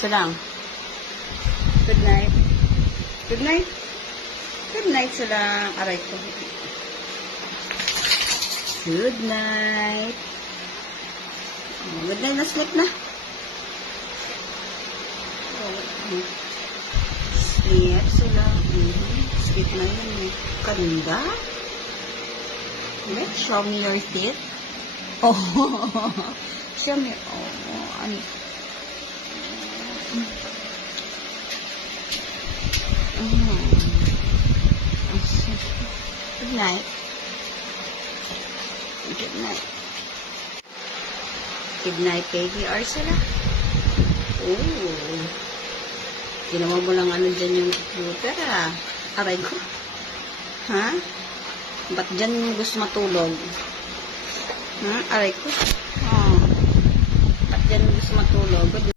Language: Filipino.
So lang. Good night. Good night. Good night so lang. Aray ko. Good night. Oh, good night na, sleep na. Oh, sleep sila. Sleep na yun. Ganda. Let's show me your teeth. Oh, show me. Oh, ano. Good night. Good night. Good night, baby Ursula. Oh. Ginawa mo lang ano dyan yung computer, ah. Aray ko. Ha? Ba't dyan mo gusto matulog? Ha? Aray ko. Oh. Ba't dyan mo gusto matulog? Good